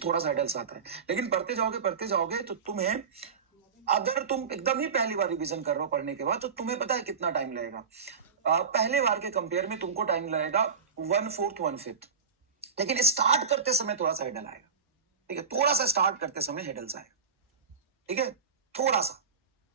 थोड़ा सा हेडल्स आता है, लेकिन पढ़ते जाओगे तो तुम्हें, अगर तुम एकदम ही पहली बार रिवीजन कर रहे हो पढ़ने के बाद, तो तुम्हें पता है कितना टाइम लगेगा। पहले बार के कंपेयर में तुमको टाइम लगेगा 1/4 1/5, लेकिन स्टार्ट करते समय थोड़ा सा हेडल आएगा। ठीक है, थोड़ा सा स्टार्ट करते समय हेडल्स आएगा। ठीक है, थोड़ा सा,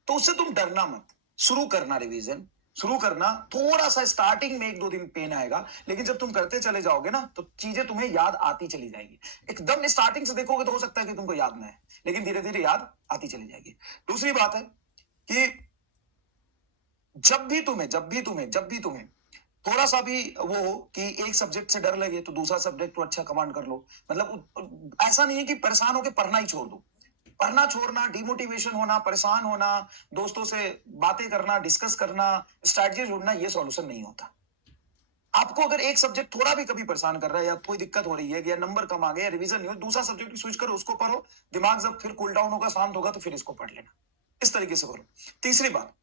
तो उससे तुम डरना मत। शुरू करना, रिवीजन शुरू करना, थोड़ा सा स्टार्टिंग में 1-2 दिन पेन आएगा, लेकिन जब तुम करते चले जाओगे ना, तो चीजें तुम्हें याद आती चली जाएगी। एकदम स्टार्टिंग से देखोगे तो हो सकता है कि तुमको याद ना है, लेकिन धीरे धीरे याद आती चली जाएगी। दूसरी बात है कि जब भी तुम्हें थोड़ा सा भी वो हो कि एक सब्जेक्ट से डर लगे, तो दूसरा सब्जेक्ट को अच्छा कमांड कर लो। मतलब ऐसा नहीं है कि परेशान होकर पढ़ना ही छोड़ दो। पढ़ना छोड़ना, डिमोटिवेशन होना, परेशान होना, दोस्तों से बातें करना, डिस्कस करना, स्ट्रैटेजी ढूंढना, ये सॉल्यूशन नहीं होता। आपको अगर एक सब्जेक्ट थोड़ा भी कभी परेशान कर रहा है, या कोई दिक्कत हो रही है, या नंबर कम आ गया, रिवीजन नहीं हो, दूसरा सब्जेक्ट स्विच करो, उसको पढ़ो। दिमाग जब फिर कूल डाउन होगा, शांत होगा, तो फिर इसको पढ़ लेना। इस तरीके से करो। तीसरी बात,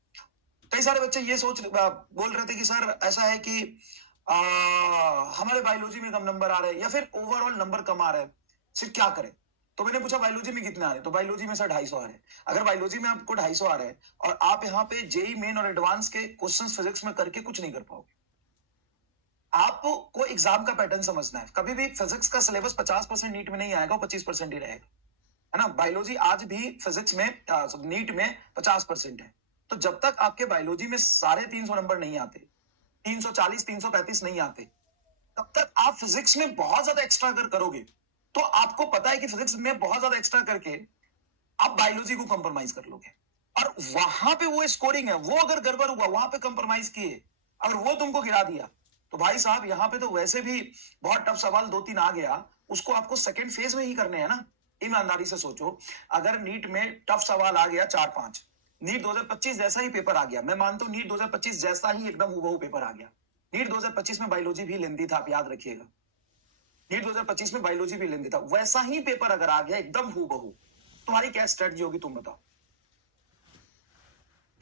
कई सारे बच्चे ये बोल रहे थे कि सर ऐसा है कि हमारे बायोलॉजी में कम नंबर आ रहे हैं, या फिर ओवरऑल नंबर कम आ रहे हैं, फिर क्या करें? तो मैंने पूछा बायोलॉजी में कितने आ रहे हैं? तो बायोलॉजी में सर 250 आ रहे हैं। अगर बायोलॉजी में आपको 250 आ रहे हैं, और आप यहाँ पे जेई मेन और एडवांस के क्वेश्चंस फिजिक्स में करके कुछ नहीं कर पाओगे। आपको एग्जाम का पैटर्न समझना है। कभी भी फिजिक्स का सिलेबस 50% नीट में नहीं आएगा, वो 25% ही रहेगा, है ना। बायोलॉजी आज भी फिजिक्स में नीट में 50% है। तो जब तक आपके बायोलॉजी में 350 नंबर नहीं आते, 340 335 नहीं आते, तब तक आप फिजिक्स में बहुत ज्यादा एक्स्ट्रा अगर करोगे, तो आपको पता है कि फिजिक्स में बहुत ज्यादा एक्स्ट्रा करके आप बायोलॉजी को कंप्रोमाइज कर लोगे, और वहां पे वो स्कोरिंग है, वो अगर गड़बड़ हुआ, वहां पे कंप्रोमाइज किए, अगर वो तुमको गिरा दिया, तो भाई साहब यहाँ पे तो वैसे भी बहुत टफ सवाल 2-3 आ गया, उसको आपको सेकंड फेज में ही करने हैं ना। ईमानदारी से सोचो, अगर नीट में टफ सवाल आ गया 4-5, नीट 2025 जैसा ही पेपर आ गया, मैं मानता हूं नीट 2025 जैसा ही एकदम हूबहू पेपर आ गया। नीट 2025 में बायोलॉजी भी लेंदी था, आप याद रखिएगा। नीट 2025 में बायोलॉजी भी लेंदी था, वैसा ही पेपर अगर आ गया एकदम हूबहू, तुम्हारी क्या स्ट्रेटजी होगी, तुम बताओ।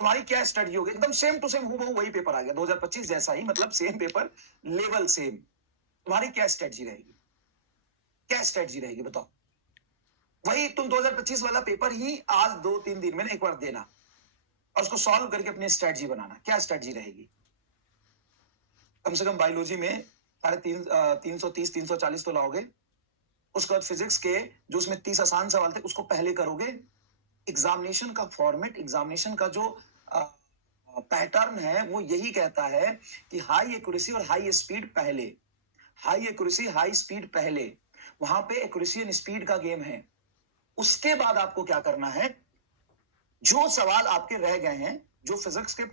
तुम्हारी क्या स्ट्रेटजी होगी? एकदम सेम टू सेम हूबहू वही पेपर आ गया 2025 जैसा ही, मतलब सेम पेपर, लेवल सेम। तुम्हारी क्या स्ट्रेटजी रहेगी? क्या स्ट्रेटजी रहेगी बताओ। वही तुम 2025 वाला पेपर ही आज 2-3 दिन में एक बार देना, और उसको सॉल्व करके अपनी स्ट्रेटजी बनाना। क्या स्ट्रेटजी रहेगी? कम से कम बायोलॉजी में 330 340 तो लाओगे। उसके बाद फिजिक्स के जो उसमें 30 आसान सवाल थे, उसको पहले करोगे। एग्जामिनेशन का फॉर्मेट, एग्जामिनेशन का जो पैटर्न है, वो यही कहता है कि हाई एक्यूरेसी और हाई स्पीड पहले, हाई एक्यूरेसी हाई स्पीड पहले। वहां पे एक्यूरेसी एंड स्पीड का गेम है। उसके बाद आपको क्या करना है, जो सवाल आपके रह गए हैं, जो फिजिक्स के